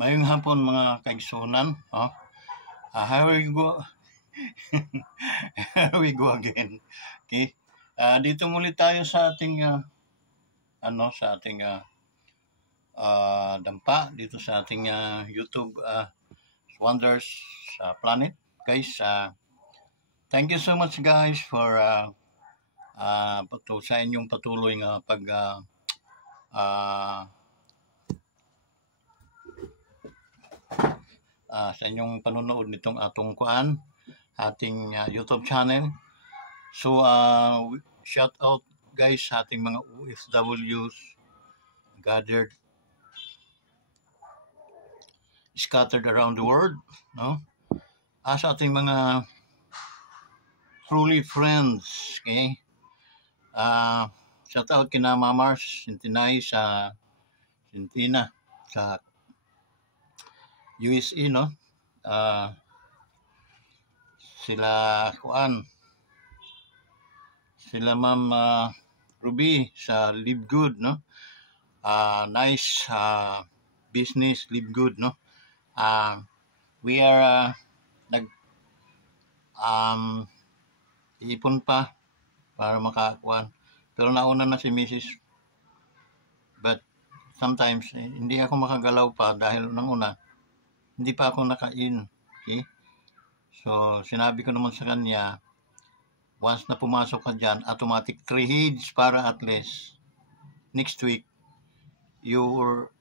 Mayong hapon mga kaigsunan. Here we go. Here we go again. Okay. Dito muli tayo sa ating dampa dito sa ating YouTube Wonders Planet. Guys, thank you so much guys for sa inyong patuloy nga pag sa inyong panonood nitong atong ating YouTube channel. So shout out guys sa ating mga OFWs gathered scattered around the world, no? Sa ating mga truly friends, okay? Shout out kina Mamars Sintinay sa Sintina sa USA, no? Sila Ma'am Ruby sa Live Good, no? Nice business, Live Good, no? We are iipon pa para makakuan, pero nauna na si Mrs. But sometimes hindi ako makagalaw pa dahil nang una hindi pa ako nakain. Okay? So sinabi ko naman sa kanya, once na pumasok ka dyan, automatic 3 heads para at least next week you were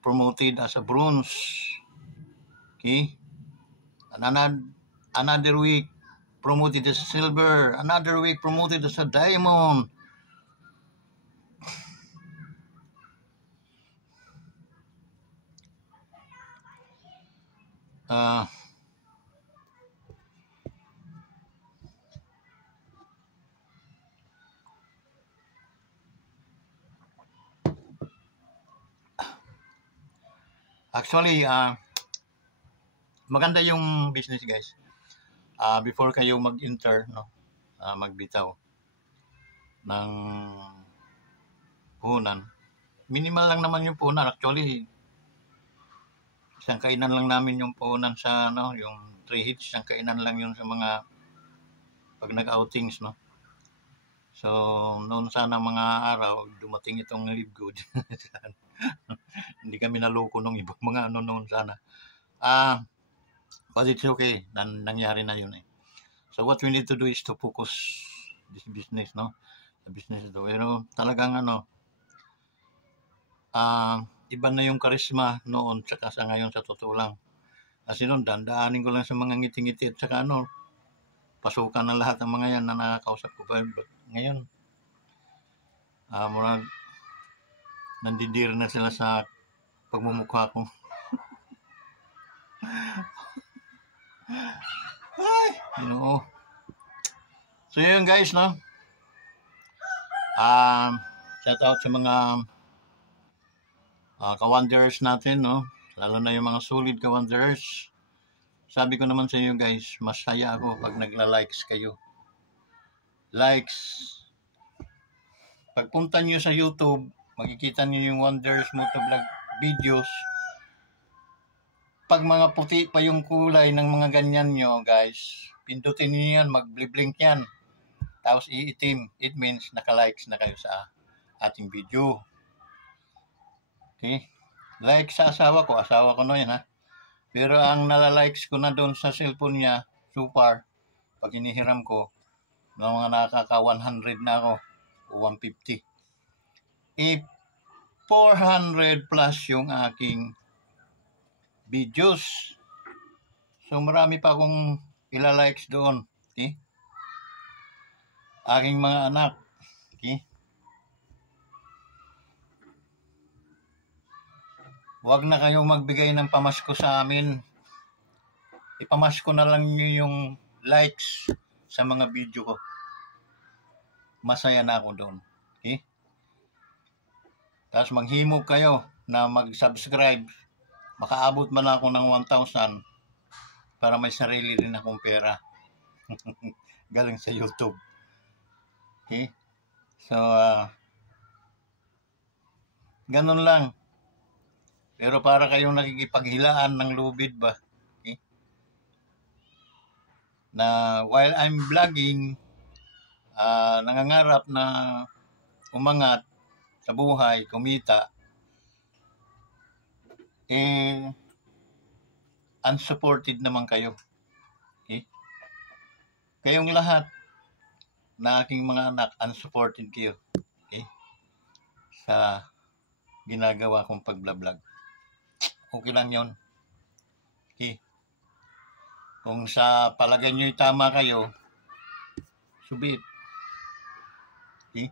promoted as a bronze. Okay? Another week promoted as a silver. Another week promoted as a diamond. Actually, maganda yung business guys. Before kayo mag-enter, no, magbitaw ng puhunan, minimal lang naman yung puhunan. Actually, isang kainan lang namin yung puhunan sa yung 3 hits, isang kainan lang yun sa mga pag nag-outings, no. So noon sana mga araw dumating itong Live Good. Hindi kami naloko nung ibang mga noon sana. But it's okay. Nangyari na yun eh. So what we need to do is to focus this business, no? The business ito. Pero talagang iba na yung charisma noon tsaka sa ngayon, sa totoo lang. Kasi noon, dandaanin ko lang sa mga ngiti-ngiti at saka pasukan ng lahat ng mga yan na nakakausap ko. But ngayon, murag nandidir na sila sa pagmumukha ko. Ay, no. So yun guys, no? Shout out sa mga ka-wonders natin, no? Lalo na yung mga solid ka-wonders. Sabi ko naman sa inyo guys, masaya ako pag nagla-likes kayo. Likes. Pagpunta nyo sa YouTube, makikita nyo yung Wonders Motovlog videos. Pag mga puti pa yung kulay ng mga ganyan nyo guys, pindutin nyo yan, mag-blink yan. Tapos iitim. It means naka-likes na kayo sa ating video. Okay? Like sa asawa ko na yan ha. Pero ang nalalikes ko na doon sa cellphone niya, so far, pag hinihiram ko, mga nakaka 100 na ako, o 150. 400 plus yung aking videos. So marami pa akong ila-likes doon. Okay? Aking mga anak. Okay? Huwag na kayong magbigay ng pamasko sa amin. Ipamasko na lang nyo yung likes sa mga video ko. Masaya na ako doon. Okay? Tapos maghimog kayo na mag-subscribe. Makaabot man ako ng 1,000 para may sarili rin akong pera. Galing sa YouTube. Okay? So, ganun lang. Pero para kayong nakikipaghilaan ng lubid ba? Okay? Na while I'm vlogging, nangangarap na umangat sa buhay, kumita, unsupported naman kayo. Okay? Kayong lahat na aking mga anak, unsupported kayo. Okay? Sa ginagawa kong pag-vlog. Okay lang yon. Okay. Kung sa palagay nyo'y tama kayo, subit. Okay?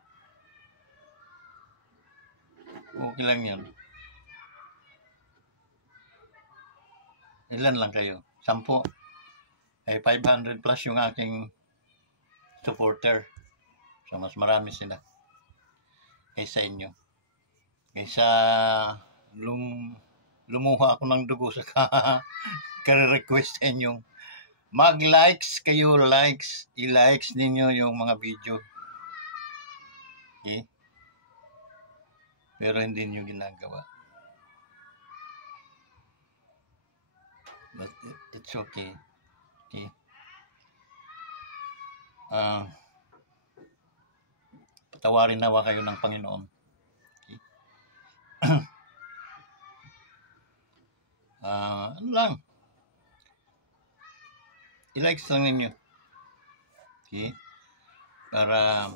Okay lang yun. Ilan lang kayo? 10. 500 plus yung aking supporter. So, mas marami sila kaysa inyo. Kaysa lumuha ako ng dugo sa ka-request sa inyong mag-likes kayo, i-likes ninyo yung mga video. Okay? Pero hindi nyo ginagawa. But it's okay. Okay? Patawarin nawa kayo ng Panginoon. Okay? Ano lang, i-likes lang ninyo. Okay? Para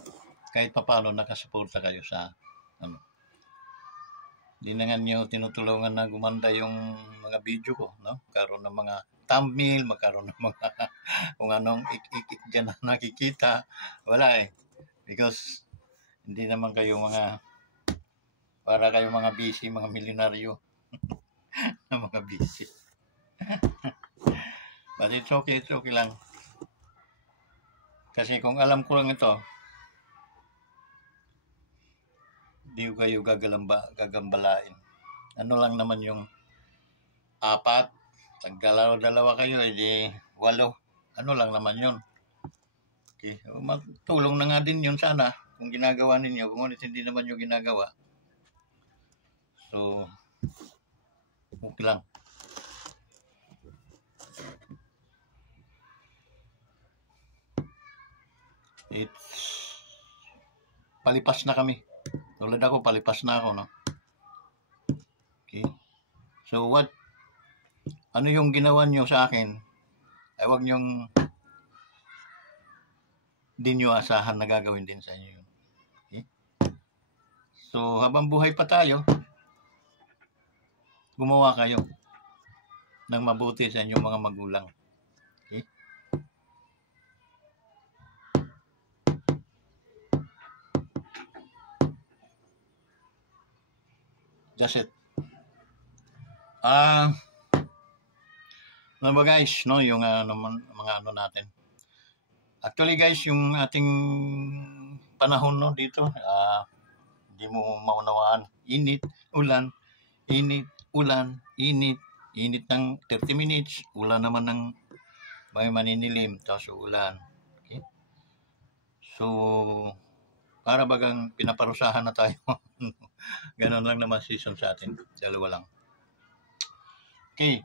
kahit papaano nakasuporta kayo sa ano. Hindi na nga nyo tinutulungan na gumanda yung mga video ko, no? Magkaroon ng mga thumbnail, magkaroon ng mga kung anong ik-ik dyan na nakikita. Wala eh. Because hindi naman kayo para kayo mga busy, mga milyonaryo. Na mga busy. But it's okay lang. Kasi kung alam ko lang ito, di ko kayo gagambalain. Ano lang naman yung 4, tagdalawa kayo, di 8. Ano lang naman yun. Okay. Matulong na nga din yun sana kung ginagawa ninyo, kung hindi naman yung ginagawa. So, okay lang. Palipas na kami. Tulad ako, palipas na ako, no? Okay. So, ano yung ginawa nyo sa akin? Ay, huwag nyong di nyo asahan na gagawin din sa inyo yun. Okay? So, habang buhay pa tayo, gumawa kayo ng mabuti sa inyong mga magulang. Okay? That's it. Ano ba guys, no, yung mga ano natin. Actually guys, yung ating panahon no dito, hindi mo maunawaan. Init, ulan, init, ulan, init ng 30 minutes, ulan naman ng may maninilim, tapos ulan. Okay? So, para bagang pinaparusahan na tayo. Ganon lang naman season sa atin. Dalawa lang. Okay.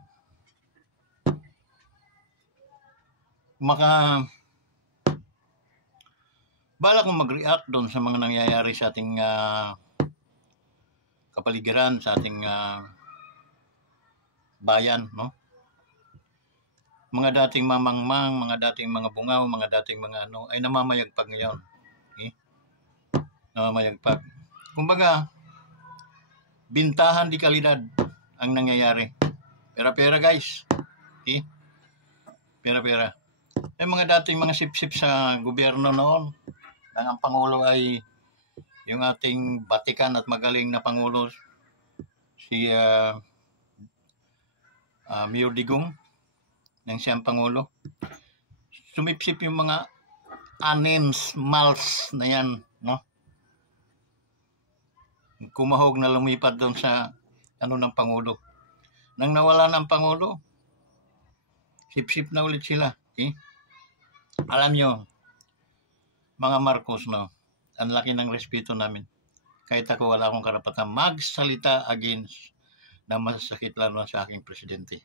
Bala kong mag-react doon sa mga nangyayari sa ating kapaligiran, sa ating bayan, no? Mga dating mamangmang, mga dating mga bungaw, mga dating mga ano, ay namamayagpag ngayon. Okay? Namamayagpag. Kumbaga, bintahan di kalidad ang nangyayari. Pera-pera guys. Okay? Pera-pera. Ay mga dating mga sip-sip sa gobyerno noon, ang Pangulo ay yung ating batikan at magaling na Pangulo, si Mayor Digong, ng siyang Pangulo. Sumipsip yung mga anims, mals na yan, no? Kumahog na lumipat doon sa ng Pangulo. Nang nawala ng Pangulo, sip-sip na ulit sila. Okay? Alam nyo, mga Marcos, no, ang laki ng respeto namin. Kahit ako wala akong karapatan magsalita against na masasakit lalo na sa aking presidente.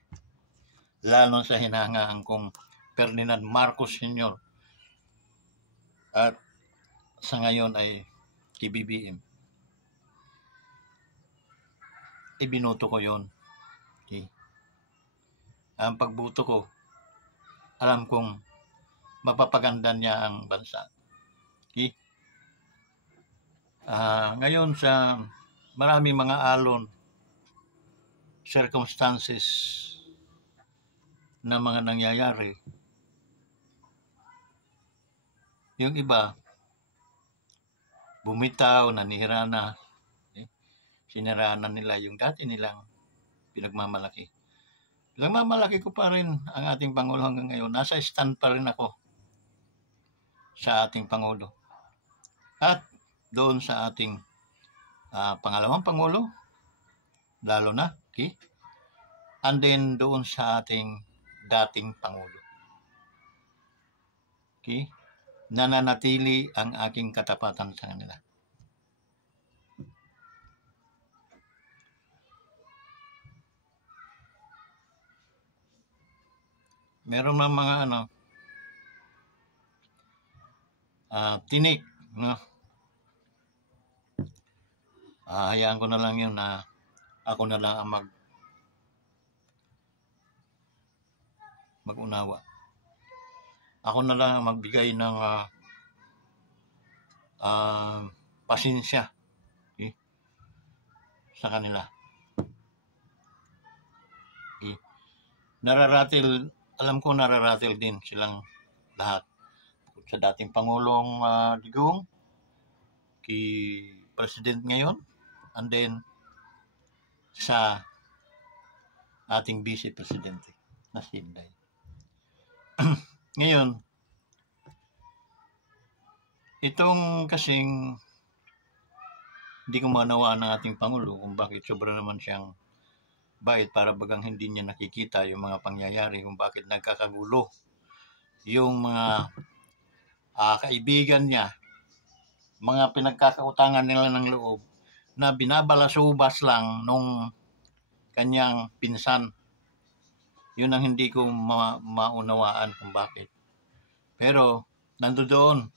Lalo sa hinangaan kong Ferdinand Marcos Sr. At sa ngayon ay KBBM. Ibinoto ko yon. Okay. Ang pagboto ko, alam kong mapapaganda niya ang bansa. Okay. Ngayon sa maraming mga alon, circumstances na mga nangyayari, yung iba bumitaw, nanihira na, siniraan na nila yung dati nilang pinagmamalaki. Pinagmamalaki ko pa rin ang ating Pangulo hanggang ngayon. Nasa stand pa rin ako sa ating Pangulo. At doon sa ating pangalawang Pangulo, lalo na, okay? And then doon sa ating dating Pangulo. Okay? Nananatili ang aking katapatan sa kanila. Meron ng mga tinik, no? Hayaan ko na lang yun na ako na lang ang mag-unawa. Ako na lang ang magbigay ng pasensya, okay, sa kanila. Okay. Alam ko nararatil din silang lahat. Sa dating Pangulong Digong, kay President ngayon, and then sa ating Vice Presidente na si Inday. Ngayon, itong kasing hindi ko manawaan ng ating Pangulo kung bakit sobra naman siyang bait para bagang hindi niya nakikita yung mga pangyayari, kung bakit nagkakagulo yung mga kaibigan niya, mga pinagkakautangan nila ng loob na binabalasubas lang nung kanyang pinsan. Yun ang hindi ko maunawaan kung bakit. Pero nandoon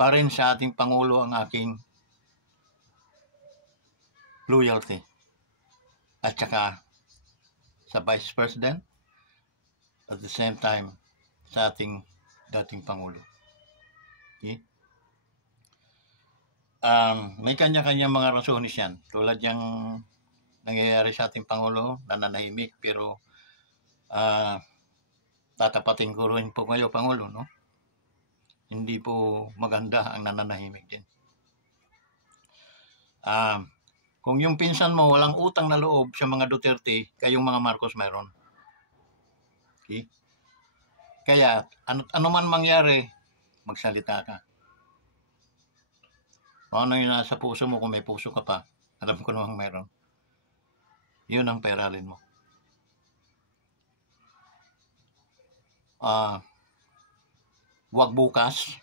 pa rin sa ating Pangulo ang aking loyalty. At saka sa Vice President, at the same time sa ating dating Pangulo. Okay? May kanya-kanya mga rasones yan. Tulad yung nangyayari sa ating Pangulo, nananahimik, pero tatapatin ko rin po kayo, Pangulo, no? Hindi po maganda ang nananahimik din. Kung yung pinsan mo walang utang na loob sa mga Duterte, kayong mga Marcos mayroon. Okay? Kaya, ano man mangyari, magsalita ka. Kung ano yung nasa puso mo, kung may puso ka pa, alam ko namang mayroon. Yun ang pairalin mo. Wag bukas,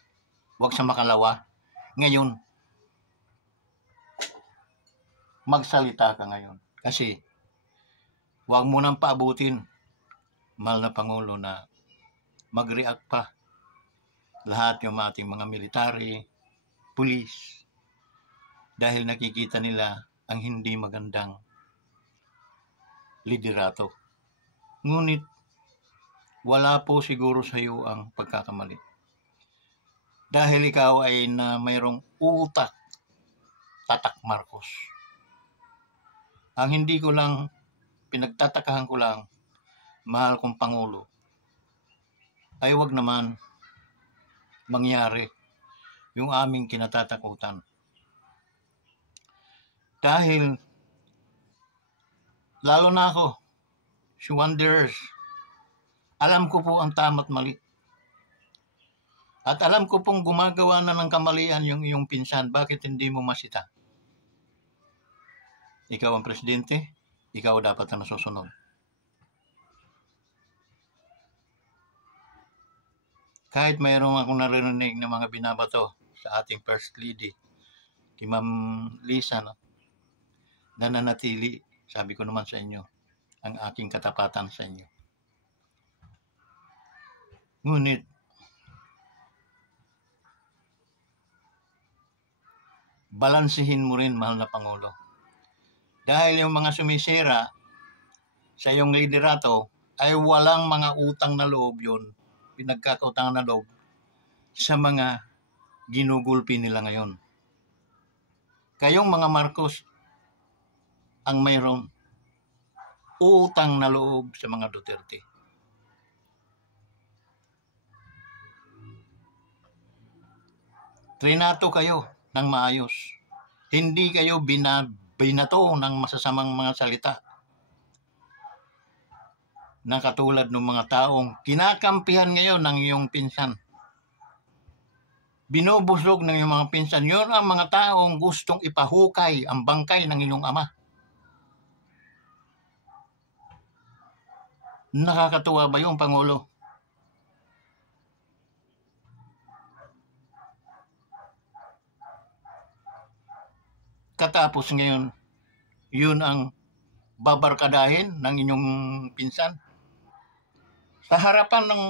wag sa makalawa. Ngayon, magsalita ka ngayon. Kasi, wag mo nang paabutin, mahal na Pangulo, na mag-react pa lahat yung ating mga military, police, dahil nakikita nila ang hindi magandang liderato. Ngunit, wala po siguro sa iyo ang pagkakamali. Dahil ikaw ay mayroong utak, tatak Marcos. Ang hindi ko lang, pinagtatakahan ko lang, mahal kong Pangulo, ay wag naman mangyari yung aming kinatatakutan. Dahil, lalo na ako, si Wonders, alam ko po ang tama't mali. At alam ko pong gumagawa na ng kamalian yung iyong pinsan. Bakit hindi mo masita? Ikaw ang presidente, ikaw dapat na masusunod. Kahit mayroong akong narinig na mga binabato sa ating First Lady, kay Ma'am Lisa, no, na nanatili Sabi ko naman sa inyo, ang aking katapatan sa inyo. Ngunit, balansihin mo rin, mahal na Pangulo. Dahil yung mga sumisira sa iyong liderato ay walang mga utang na loob yun, pinagkakautangan na loob sa mga ginugulpi nila ngayon. Kayong mga Marcos ang mayroong utang na loob sa mga Duterte. Trinato kayo ng maayos. Hindi kayo binato ng masasamang mga salita na katulad ng mga taong kinakampihan ngayon ng iyong pinsan. Binubusog ng iyong mga pinsan. Yun ang mga taong gustong ipahukay ang bangkay ng inyong ama. Nakakatuwa ba yung Pangulo? Katapos ngayon, yun ang babarkadahin ng inyong pinsan. Sa harapan ng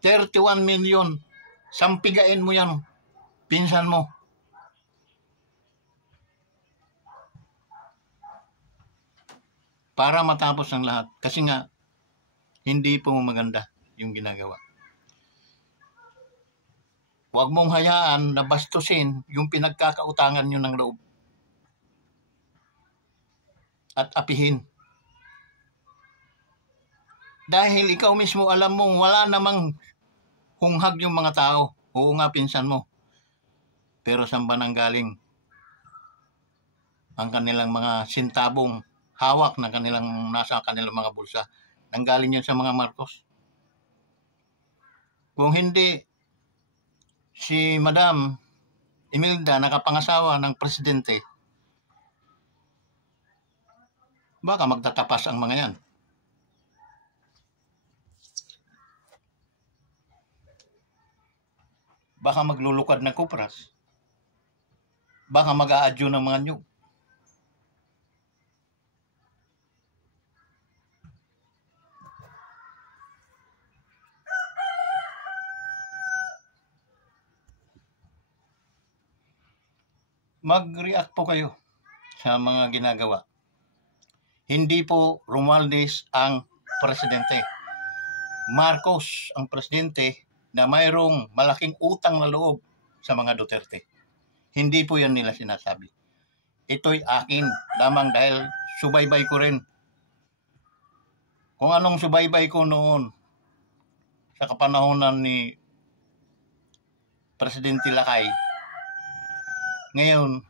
31 million, sampigain mo yan, pinsan mo. Para matapos ang lahat. Kasi nga, hindi po maganda yung ginagawa. Huwag mong hayaan na bastusin yung pinagkakautangan nyo ng loob. At apihin. Dahil ikaw mismo alam mong wala namang hunghag yung mga tao. Oo nga, pinsan mo. Pero saan ba nang galing ang kanilang mga sintabong hawak na nasa kanilang mga bulsa? Nanggaling yun sa mga Marcos. Kung hindi si Madam Imelda nakapangasawa ng presidente, baka magtatapas ang mga yan. Baka maglulukad ng kupras. Baka mag-aadyo ng mga nyug. Mag-react po kayo sa mga ginagawa. Hindi po Romualdez ang presidente. Marcos ang presidente na mayroong malaking utang na loob sa mga Duterte. Hindi po yan nila sinasabi. Ito'y akin lamang dahil subaybay ko rin. Kung anong subaybay ko noon sa kapanahonan ni Presidente Lakay, ngayon,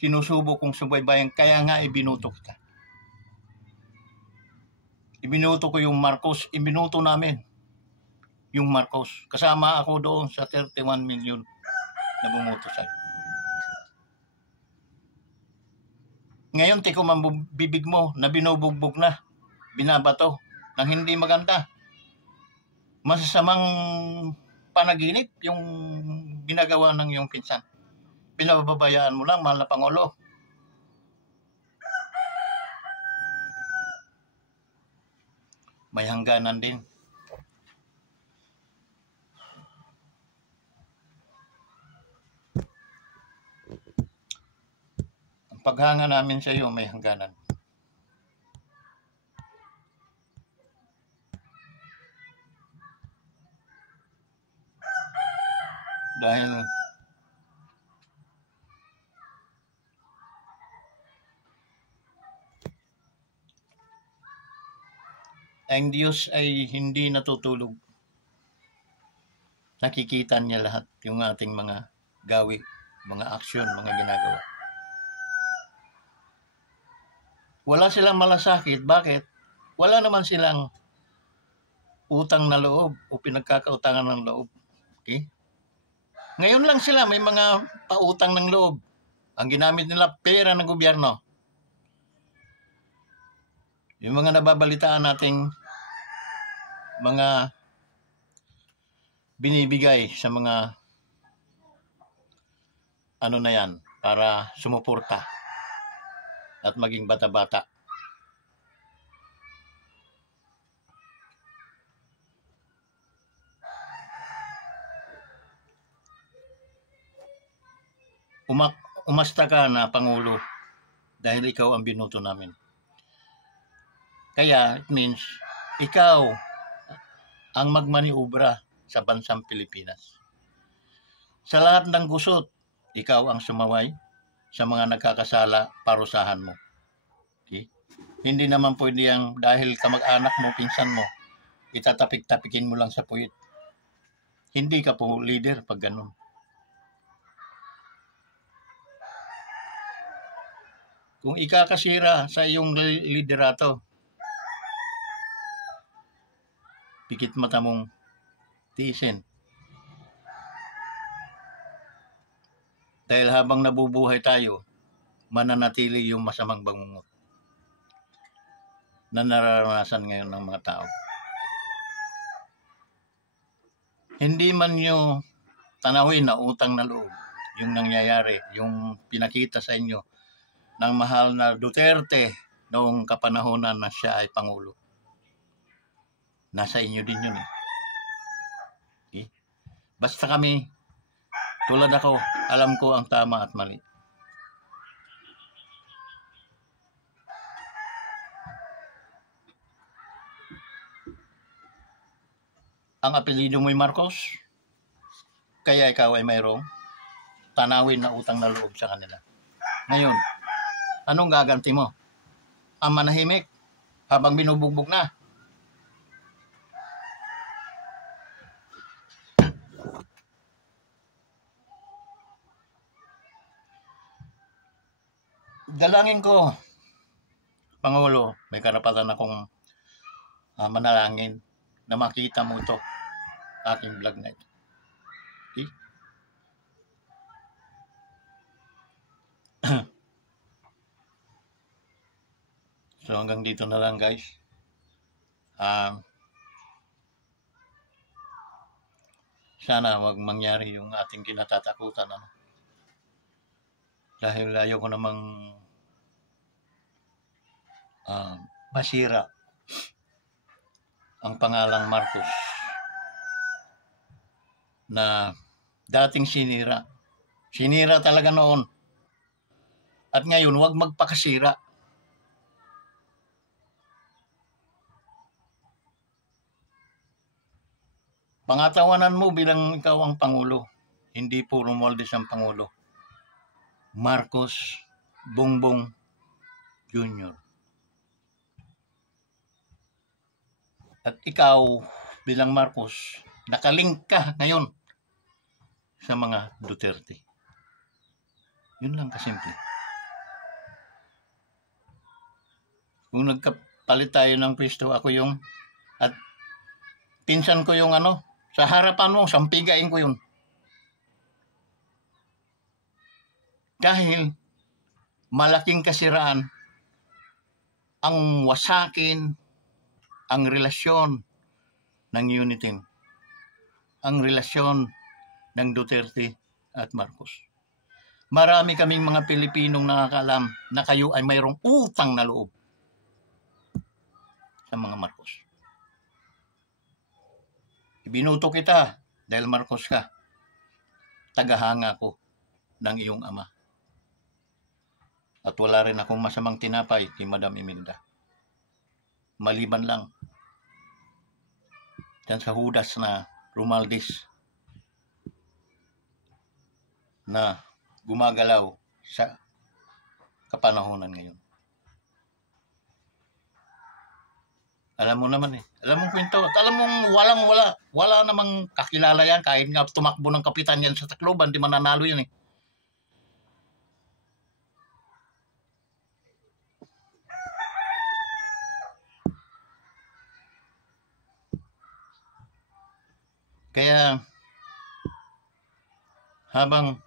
sinusubo kong subaybayan, kaya nga ibinuto kita. Ibinuto ko yung Marcos, ibinuto namin yung Marcos. Kasama ako doon sa 31 million na bumuto sa'yo. Ngayon, tiko man bibig mo na binubugbog na, binabato, ng hindi maganda. Masasamang panaginip yung ginagawa ng iyong pinsan. Pinababayaan mo lang, mahal na Pangulo. May hangganan din. Ang paghanga namin sa iyo may hangganan. Dahil ang Diyos ay hindi natutulog. Nakikita niya lahat yung ating mga gawi, mga aksyon, mga ginagawa. Wala silang malasakit. Bakit? Wala naman silang utang na loob o pinagkakautangan ng loob. Okay? Ngayon lang sila may mga pautang ng loob. Ang ginamit nila pera ng gobyerno. Yung mga nababalitaan nating mga binibigay sa mga ano na yan para sumuporta. at maging bata-bata. Umasta ka na Pangulo dahil ikaw ang binuto namin. Kaya it means ikaw ang magmaniobra sa bansang Pilipinas. Sa lahat ng gusot, ikaw ang sumaway sa mga nagkakasala, parusahan mo. Okay? Hindi naman pwede ang dahil kamag-anak mo, pinsan mo, itatapik-tapikin mo lang sa puwit. Hindi ka po leader pag ganun. Kung ikakasira sa iyong liderato, pikit mata mong tiisin. Dahil habang nabubuhay tayo, mananatili yung masamang bangungot na nararanasan ngayon ng mga tao. Hindi man nyo tanawin na utang na loob yung nangyayari, yung pinakita sa inyo ng mahal na Duterte noong kapanahonan na siya ay Pangulo. Nasa inyo din yun eh. Okay? Basta kami, tulad ako, alam ko ang tama at mali. Ang apelyido mo'y Marcos, kaya ikaw ay mayroong tanawin na utang na loob sa kanila. Ngayon, anong gaganti mo? Ang manahimik habang binubugbog na. Dalangin ko, Pangulo, may karapatan akong manalangin na makita mo ito, aking vlog na ito. Okay? So hanggang dito na lang guys. Sana wag mangyari yung ating kinatatakutan. Dahil ayaw ko namang masira ang pangalang Marcos na dating sinira. Sinira talaga noon. At ngayon, wag magpakasira. Pangatawanan mo bilang ikaw ang Pangulo. Hindi po Romualdez ang Pangulo. Marcos Bongbong Jr. At ikaw bilang Marcos, nakalink ka ngayon sa mga Duterte. Yun lang kasimple. Kung nagkapalit tayo ng pwesto, ako yung at pinsan ko yung sa harapan mo, sampigain ko yun. Dahil malaking kasiraan ang wasakin ang relasyon ng Unitin, ang relasyon ng Duterte at Marcos. Marami kaming mga Pilipinong nakakaalam na kayo ay mayroong utang na loob sa mga Marcos. Ibinuto kita dahil Marcos ka. Tagahanga ko ng iyong ama. At wala rin akong masamang tinapay kay Madam Imelda. Maliban lang yan sa hudas na Romualdez na gumagalaw sa kapanahonan ngayon. Alam mo naman eh. Alam mong kwento. At alam mong wala namang kakilala yan. Kahit nga tumakbo ng kapitan yan sa Tacloban, di mananalo yan eh. Kaya, habang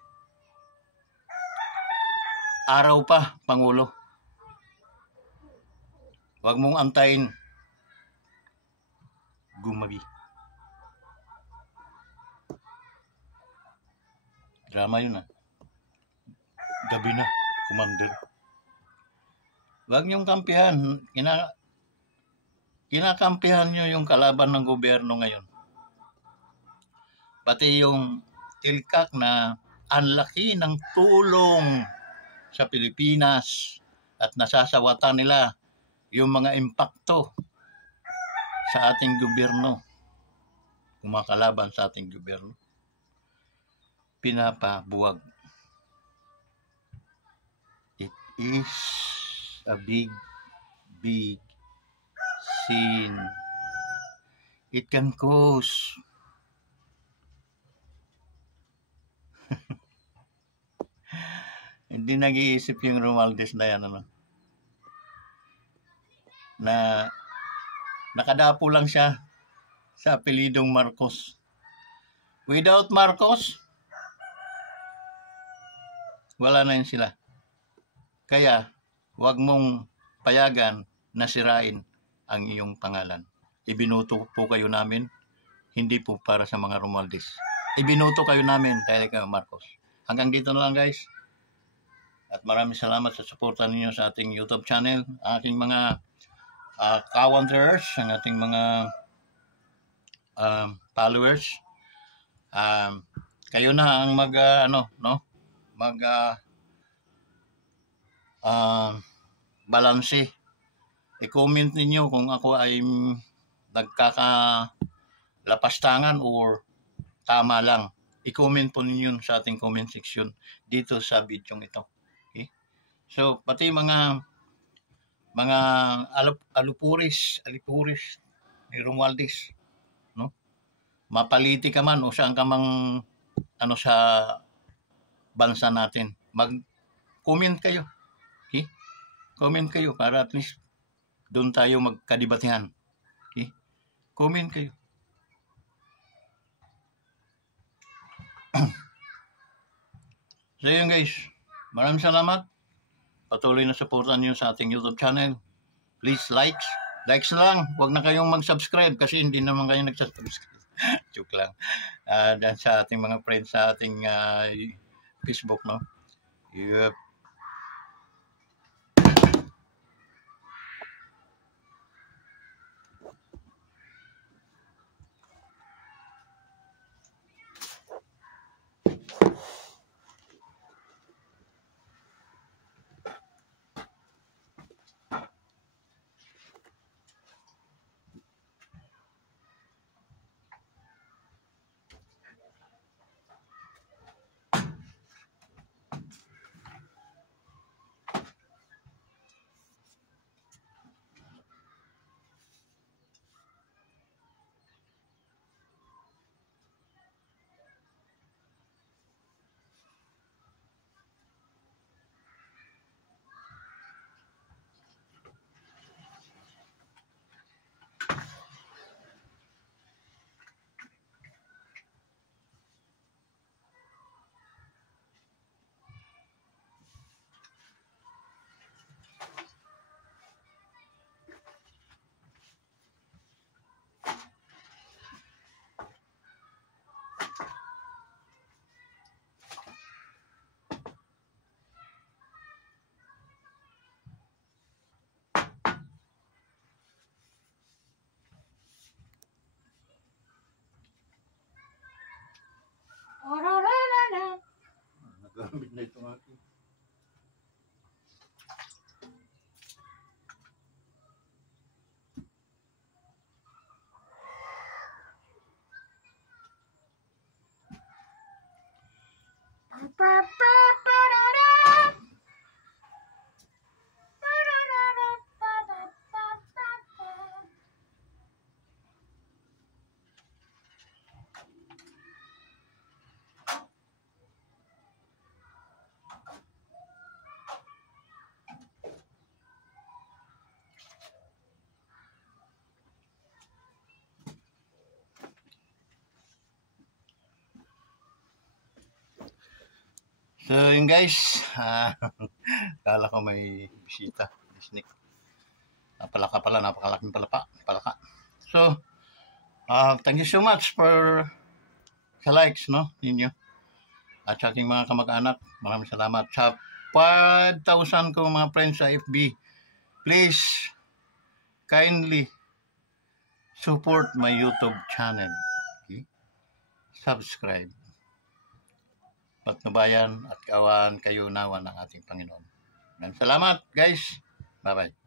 araw pa, Pangulo, huwag mong antayin gumabi. Drama yun ah. Gabi na, Commander. Huwag niyong kampihan. Kinakampihan niyo yung kalaban ng gobyerno ngayon. Pati yung tilkak na ang laki ng tulong sa Pilipinas at nasasawatan nila yung mga impakto sa ating gobyerno, kumakalaban sa ating gobyerno, pinapabuwag. It is a big sin. It can cause hindi nag-iisip yung Romualdez na yan, na nakadapo lang siya sa apelidong Marcos. Without Marcos, wala na yun sila. Kaya, huwag mong payagan na sirain ang iyong pangalan. Ibinuto po kayo namin, hindi po para sa mga Romualdez. Ibinuto kayo namin dahil kayo Marcos. Hanggang dito na lang, guys. At maraming salamat sa suporta ninyo sa ating YouTube channel, ating mga Kawanders, ang ating mga followers. Kayo na ang balanse. I-comment ninyo kung ako ay nagkakalapastangan or tama lang. I-comment po ninyo sa ating comment section dito sa video ito. Okay? So, pati mga alipuris ni Romualdez, no? Mapaliti ka man o saan ka mang sa bansa natin, mag-comment kayo. Okay? Comment kayo para at least doon tayo magkadibatihan. Okay? Comment kayo. So yun, guys. Maraming salamat. Patuloy na supportan niyo sa ating YouTube channel. Please likes na lang. Huwag na kayong mag-subscribe kasi hindi naman kayo nag-subscribe. Joke lang. Dan sa ating mga friends sa ating Facebook, no? Yep. Nagamit na itong aking. So yun, guys, kala ko may bisita, snake. Palaka pala, napakalaking palaka. So, thank you so much for sa likes, no, ninyo. At sa ating mga kamag-anak, maraming salamat. Sa 5,000 ko mga friends sa FB, please kindly support my YouTube channel. Okay? Subscribe. Patnubayan at kawan kayo nawa ng ating Panginoon. Salamat guys. Bye-bye.